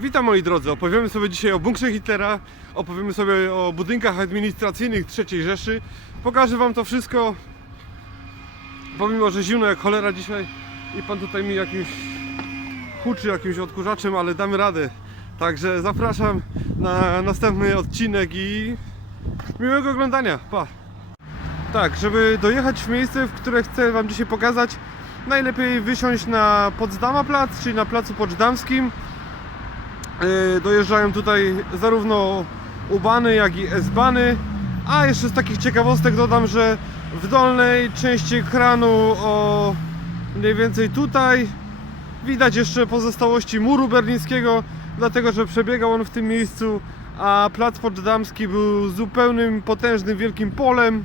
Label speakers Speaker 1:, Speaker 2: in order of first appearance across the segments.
Speaker 1: Witam moi drodzy, opowiemy sobie dzisiaj o bunkrze Hitlera, opowiemy sobie o budynkach administracyjnych III Rzeszy. Pokażę wam to wszystko, pomimo że zimno jak cholera dzisiaj i pan tutaj mi jakimś huczy jakimś odkurzaczem, ale damy radę. Także zapraszam na następny odcinek i miłego oglądania. Pa! Tak, żeby dojechać w miejsce, w które chcę wam dzisiaj pokazać, najlepiej wysiąść na Potsdama Plac, czyli na placu Poczdamskim. Yy, dojeżdżają tutaj zarówno U-Bany, jak i S-Bany. A jeszcze z takich ciekawostek dodam, że w dolnej części ekranu o mniej więcej tutaj widać jeszcze pozostałości muru berlińskiego, dlatego że przebiegał on w tym miejscu, a plac Poczdamski był zupełnym, potężnym, wielkim polem.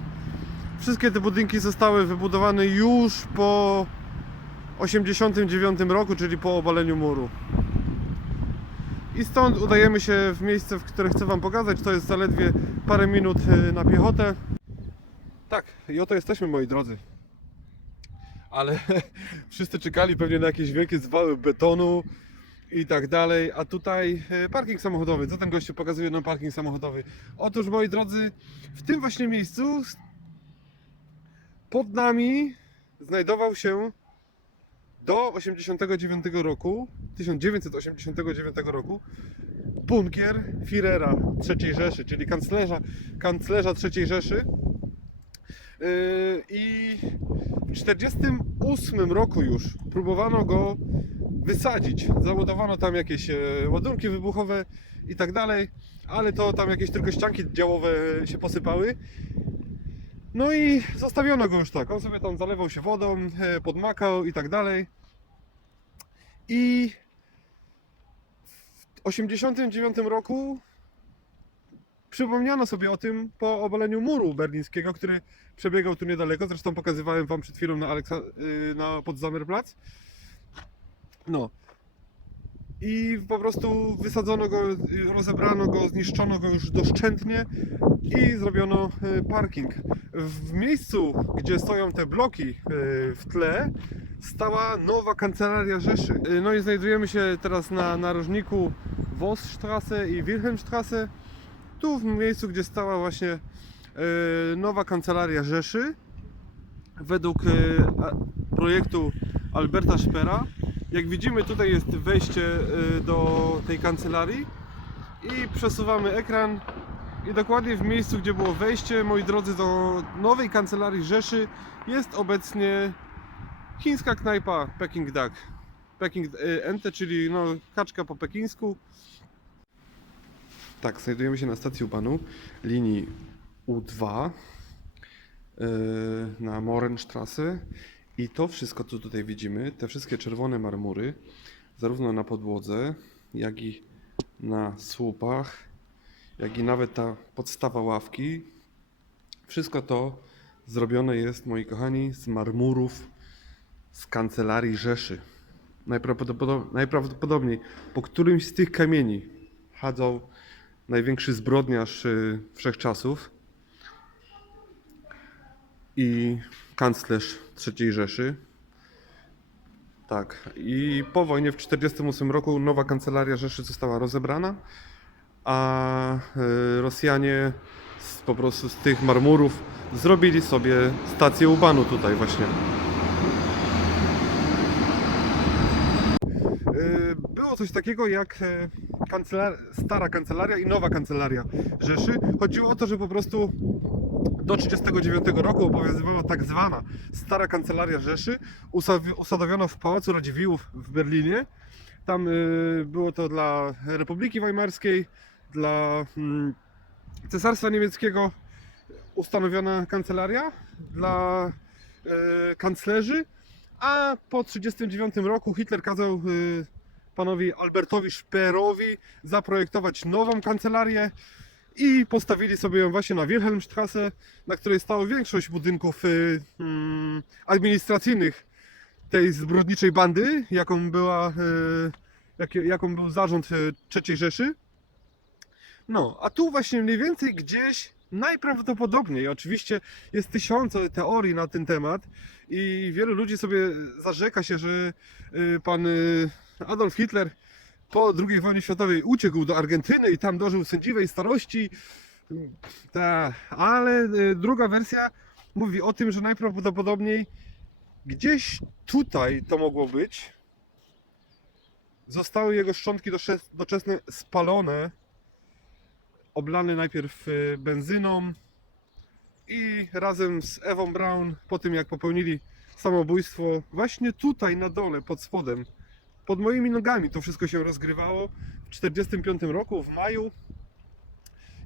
Speaker 1: Wszystkie te budynki zostały wybudowane już po 89 roku, czyli po obaleniu muru. I stąd udajemy się w miejsce, w które chcę Wam pokazać. To jest zaledwie parę minut y, na piechotę. Tak, i oto jesteśmy, moi drodzy. Ale wszyscy czekali pewnie na jakieś wielkie zwały betonu i tak dalej. A tutaj y, parking samochodowy. Co ten gościu pokazuje nam parking samochodowy? Otóż, moi drodzy, w tym właśnie miejscu pod nami znajdował się do 89 roku, 1989 roku, bunkier Führera III Rzeszy, czyli kanclerza, kanclerza III Rzeszy. Yy, I w 1948 roku już próbowano go wysadzić. Załadowano tam jakieś e, ładunki wybuchowe i tak dalej, ale to tam jakieś tylko ścianki działowe się posypały. No i zostawiono go już tak. On sobie tam zalewał się wodą, e, podmakał i tak dalej. I w 89 roku przypomniano sobie o tym po obaleniu muru berlińskiego, który przebiegał tu niedaleko. Zresztą pokazywałem Wam przed chwilą na, Aleksa- y, na Potsdamerplatz. No. I po prostu wysadzono go, rozebrano go, zniszczono go już doszczętnie i zrobiono y, parking. W miejscu, gdzie stoją te bloki y, w tle, stała nowa kancelaria Rzeszy. Y, No i znajdujemy się teraz na narożniku Vossstraße i Wilhelmstraße. Tu w miejscu, gdzie stała właśnie nowa kancelaria Rzeszy. Według projektu Alberta Szpera. Jak widzimy tutaj jest wejście y, do tej kancelarii i przesuwamy ekran i dokładnie w miejscu, gdzie było wejście, moi drodzy, do nowej kancelarii Rzeszy jest obecnie chińska knajpa Peking Duck. Peking y, Ente, czyli no, kaczka po pekińsku. Tak, znajdujemy się na stacji Ubanu linii U2 yy, na Morenstrasse i to wszystko, co tutaj widzimy, te wszystkie czerwone marmury, zarówno na podłodze, jak i na słupach, jak i nawet ta podstawa ławki, wszystko to zrobione jest, moi kochani, z marmurów z kancelarii Rzeszy. Najprawdopodobniej, po którymś z tych kamieni chadzał największy zbrodniarz y, wszechczasów i kanclerz III Rzeszy. Tak, i po wojnie w 1948 roku nowa kancelaria Rzeszy została rozebrana, a y, Rosjanie z, po prostu z tych marmurów zrobili sobie stację Ubanu tutaj właśnie. Y, Było coś takiego jak e, kancelar- stara kancelaria i nowa kancelaria Rzeszy. Chodziło o to, że po prostu do 1939 roku obowiązywała tak zwana stara kancelaria Rzeszy. Usadowiono w Pałacu Radziwiłłów w Berlinie. Tam y, było to dla Republiki Weimarskiej, dla mm, Cesarstwa Niemieckiego ustanowiona kancelaria dla e, kanclerzy, a po 1939 roku Hitler kazał y, panowi Albertowi Speerowi zaprojektować nową kancelarię i postawili sobie ją właśnie na Wilhelmstrasse, na której stało większość budynków y, mm, administracyjnych tej zbrodniczej bandy, jaką była, y, jak, jaką był zarząd y, III Rzeszy. No, a tu właśnie mniej więcej gdzieś najprawdopodobniej, oczywiście jest tysiące teorii na ten temat i wielu ludzi sobie zarzeka się, że pan Adolf Hitler po II wojnie światowej uciekł do Argentyny i tam dożył sędziwej starości. Ta, ale y, druga wersja mówi o tym, że najprawdopodobniej gdzieś tutaj to mogło być. Zostały jego szczątki doczesne spalone, oblane najpierw y, benzyną i razem z Ewą Brown, po tym jak popełnili samobójstwo, właśnie tutaj na dole, pod spodem, pod moimi nogami to wszystko się rozgrywało w 1945 roku, w maju.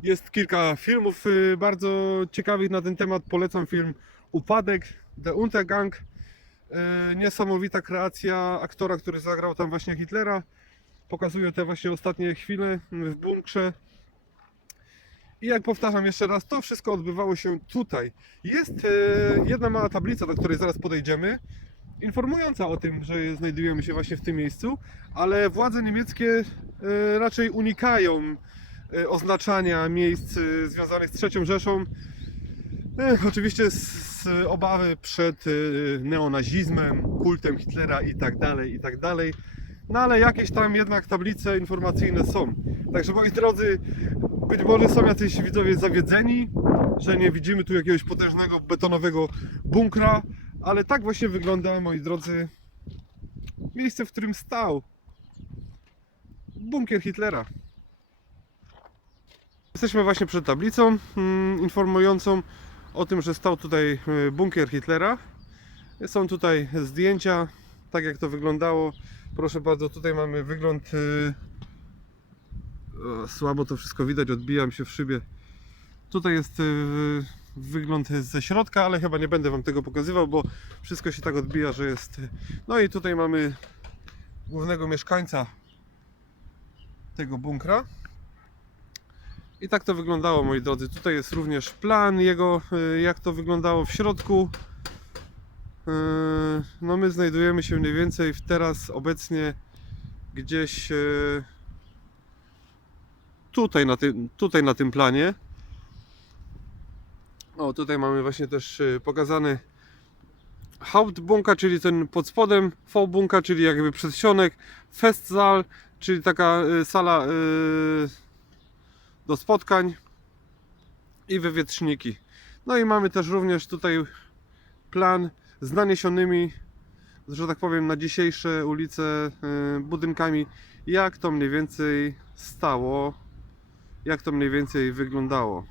Speaker 1: Jest kilka filmów y, bardzo ciekawych na ten temat. Polecam film Upadek, The Untergang. Y, Niesamowita kreacja aktora, który zagrał tam właśnie Hitlera. Pokazuje te właśnie ostatnie chwile w bunkrze. I jak powtarzam jeszcze raz, to wszystko odbywało się tutaj. Jest jedna mała tablica, do której zaraz podejdziemy, informująca o tym, że znajdujemy się właśnie w tym miejscu, ale władze niemieckie e, raczej unikają e, oznaczania miejsc e, związanych z trzecią Rzeszą. Oczywiście z, obawy przed neonazizmem, kultem Hitlera i tak dalej, i tak dalej. No ale jakieś tam jednak tablice informacyjne są. Także moi drodzy, być może są jacyś widzowie zawiedzeni, że nie widzimy tu jakiegoś potężnego betonowego bunkra, ale tak właśnie wygląda, moi drodzy, miejsce, w którym stał bunkier Hitlera. Jesteśmy właśnie przed tablicą mm, informującą o tym, że stał tutaj y, bunkier Hitlera. Są tutaj zdjęcia, tak jak to wyglądało. Proszę bardzo, tutaj mamy wygląd. y, Słabo to wszystko widać, odbijam się w szybie. Tutaj jest y, wygląd ze środka, ale chyba nie będę Wam tego pokazywał, bo wszystko się tak odbija, że jest. No i tutaj mamy głównego mieszkańca tego bunkra. I tak to wyglądało, moi drodzy. Tutaj jest również plan jego, y, jak to wyglądało w środku. Yy, No my znajdujemy się mniej więcej teraz obecnie gdzieś yy, tutaj na tym, tutaj na tym planie. O, tutaj mamy właśnie też yy, pokazany Hauptbunker, czyli ten pod spodem, V-bunker, czyli jakby przedsionek, Festsaal, czyli taka yy, sala yy, do spotkań i wywietrzniki. No i mamy też również tutaj plan z naniesionymi, że tak powiem, na dzisiejsze ulice y, budynkami, jak to mniej więcej stało, jak to mniej więcej wyglądało.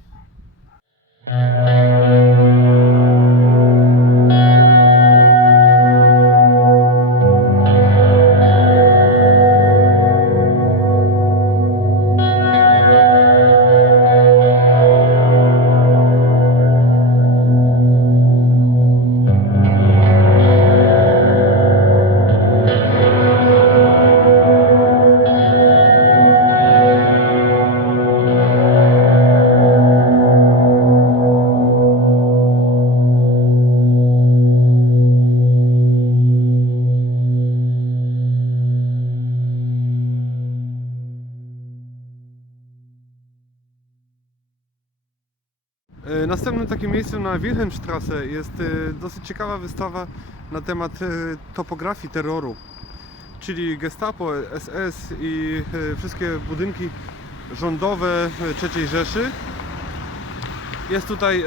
Speaker 1: Następnym takim miejscem na Wilhelmstrasse jest e, dosyć ciekawa wystawa na temat e, topografii terroru, czyli Gestapo, SS i e, wszystkie budynki rządowe e, III Rzeszy. Jest tutaj e,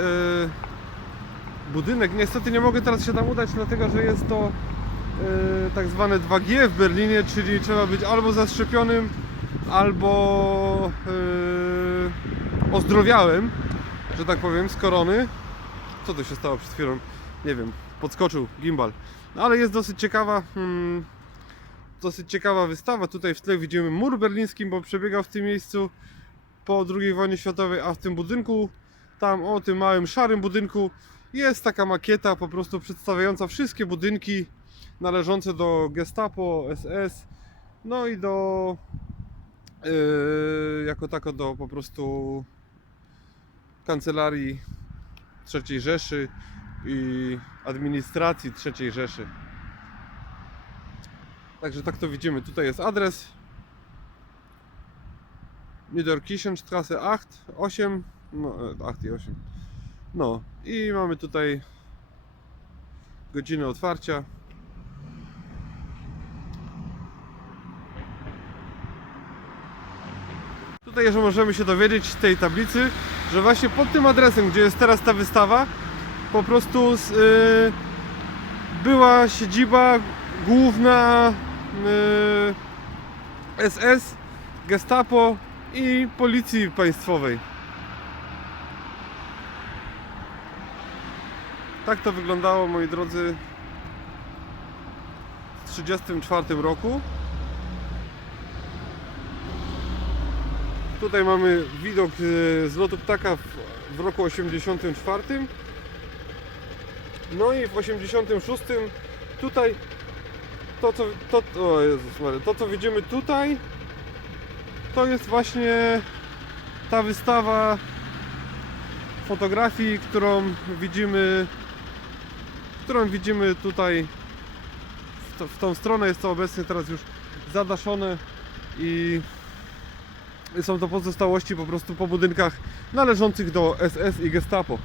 Speaker 1: budynek, niestety nie mogę teraz się tam udać, dlatego że jest to e, tak zwane 2G w Berlinie, czyli trzeba być albo zaszczepionym, albo e, ozdrowiałym że tak powiem, z korony. Co to się stało przed chwilą? Nie wiem, podskoczył gimbal. No ale jest dosyć ciekawa, hmm, dosyć ciekawa wystawa. Tutaj w tle widzimy mur berliński, bo przebiegał w tym miejscu po II wojnie światowej, a w tym budynku, tam o tym małym szarym budynku jest taka makieta po prostu przedstawiająca wszystkie budynki należące do Gestapo, SS, no i do yy, jako tako do po prostu kancelarii III Rzeszy i administracji III Rzeszy. Także tak to widzimy. Tutaj jest adres Niederkirchenstraße 8, 8, no, e, 8 i 8. No i mamy tutaj godzinę otwarcia. Tutaj jeszcze możemy się dowiedzieć z tej tablicy, że właśnie pod tym adresem, gdzie jest teraz ta wystawa, po prostu z, y, była siedziba główna y, SS, Gestapo i Policji Państwowej. Tak to wyglądało, moi drodzy, w 1934 roku. Tutaj mamy widok e, z lotu ptaka w, roku 84. No i w 86 tutaj to co, to, o Jezus Maria, to co widzimy tutaj to jest właśnie ta wystawa fotografii, którą widzimy którą widzimy tutaj w, to, w tą stronę jest to obecnie teraz już zadaszone i są to pozostałości po prostu po budynkach należących do SS i Gestapo.